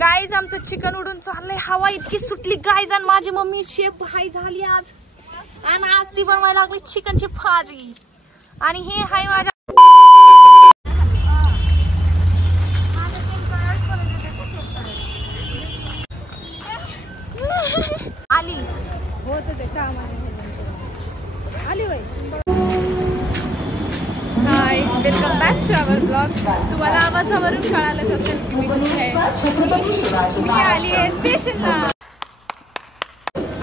Guys आमचं chicken उडून चाललंय. हवा इतकी सुटली गाईज. आणि माझी मम्मी शेफ हाय झाली आज. आणि आज ती बनवायला लागली चिकनची भाजी. आणि हे हाय माझ्या आली होत ते काम आली बाई. Hi, welcome back to our blog. तुम्हाला आवाजावरून कळालंच असेल की मी कुठे आहे. मी आली आहे स्टेशनला.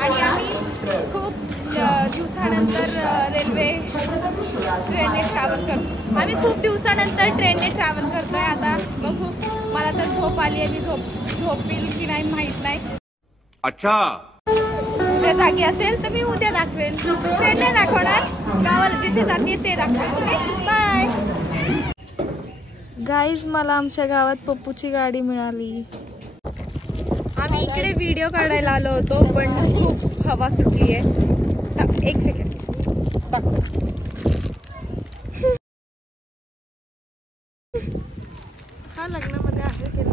आणि आम्ही खूप दिवसानंतर ट्रेनने ट्रॅव्हल करतो. आम्ही खूप दिवसानंतर ट्रेनने ट्रॅव्हल करतोय. आता बघू, मला तर झोप आली आहे. मी झोपेल की नाही माहित नाही. अच्छा, उद्या जागी असेल तर मी उद्या दाखवेल. ट्रेन नाही दाखवणार, गावाला जिथे जाते ते दाखवेल. Okay, bye. गाईज, मला आमच्या गावात पप्पूची गाडी मिळाली. आम्ही इकडे व्हिडिओ काढायला आलो होतो, पण खूप हवा सुटली आहे. एक सेकंड दाखव. हा लग्नामध्ये आहे.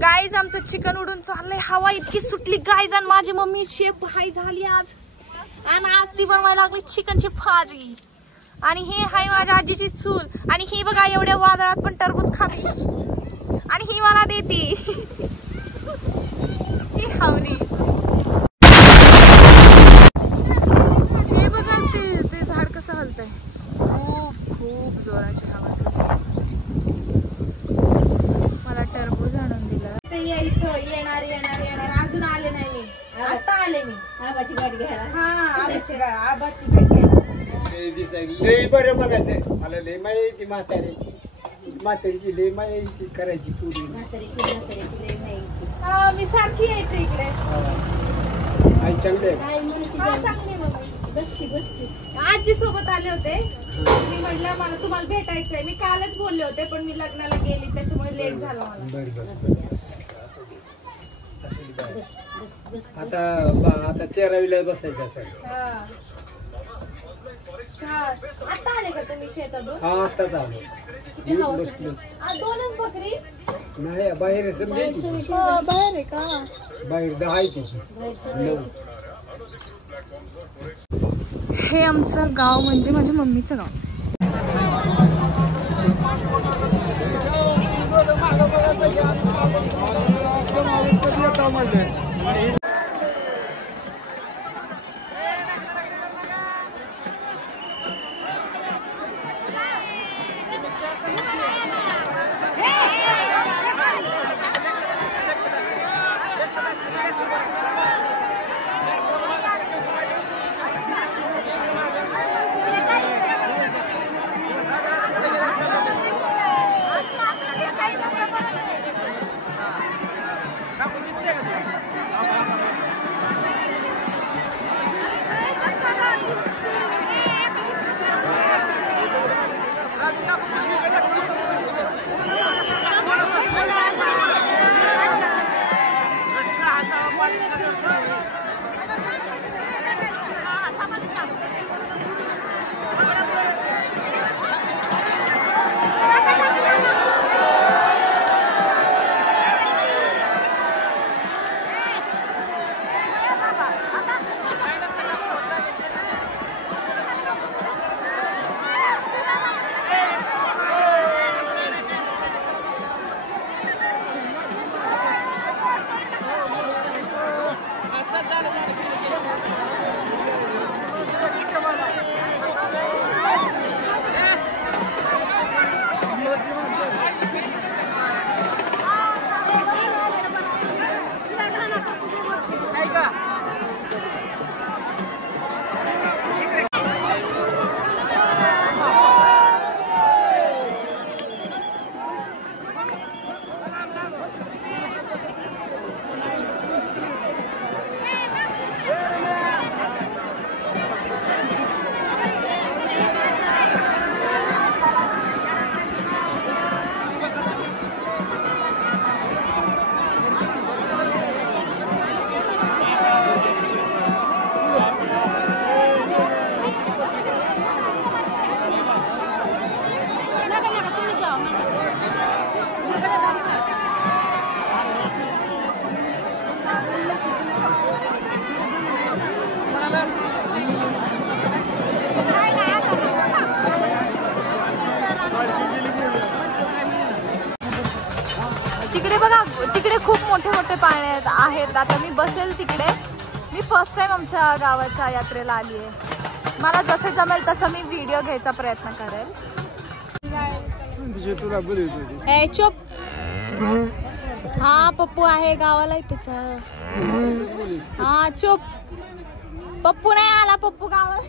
गाईज आमचं चिकन उडून चाललंय. हवा इतकी सुटली गाईज. आणि माझी मम्मी शेफ हाय झाली आज. आणि आज ती बनवायला लागली चिकनची भाजी. आणि हे हाय माझ्या आजीची चूल. आणि ही बघा एवढ्या वादळात पण टरबूज खाते. आणि ही मला देते. ही हावरी. हे बघा ते झाड कसं हलतंय. खूप जोराची हवा सुटली. मला टरबूज आणून दिलं. यायचं येणार अजून आले नाही. मी आता आले. मी आबाची गाडी घ्यायला. हा, आबाची गाडी घ्यायला. लई बरं बघायचं. मला लई माहिती म्हातारीची लई माहिती करायची पुरी. मी सारखी यायचं इकडे. आई चांगले आजी सोबत आले होते. मी म्हटलं मला तुम्हाला भेटायचंय. मी कालच बोलले होते, पण मी लग्नाला गेली त्याच्यामुळे लेट झाला मला. आता 13वीला बसायचं असेल. आता आले का तुम्ही शेतातून? हा, आत्ताच आलो. दोनच बकरी नाही, बाहेर बाहेर आहे का? बाहेर 10 आहे तिची. 9. हे आमचं गाव म्हणजे माझ्या मम्मीचं गाव. तिकडे बघा, तिकडे खूप मोठे मोठे पाळणे आहेत. आता मी बसेल तिकडे. मी फर्स्ट टाइम आमच्या गावाच्या यात्रेला आली आहे. मला जसे जमेल तसं मी व्हिडिओ घ्यायचा प्रयत्न करेल. ए चुप. हा पप्पू आहे गावाला त्याच्या. हा चुप. पप्पू नाही आला, पप्पू गावाला.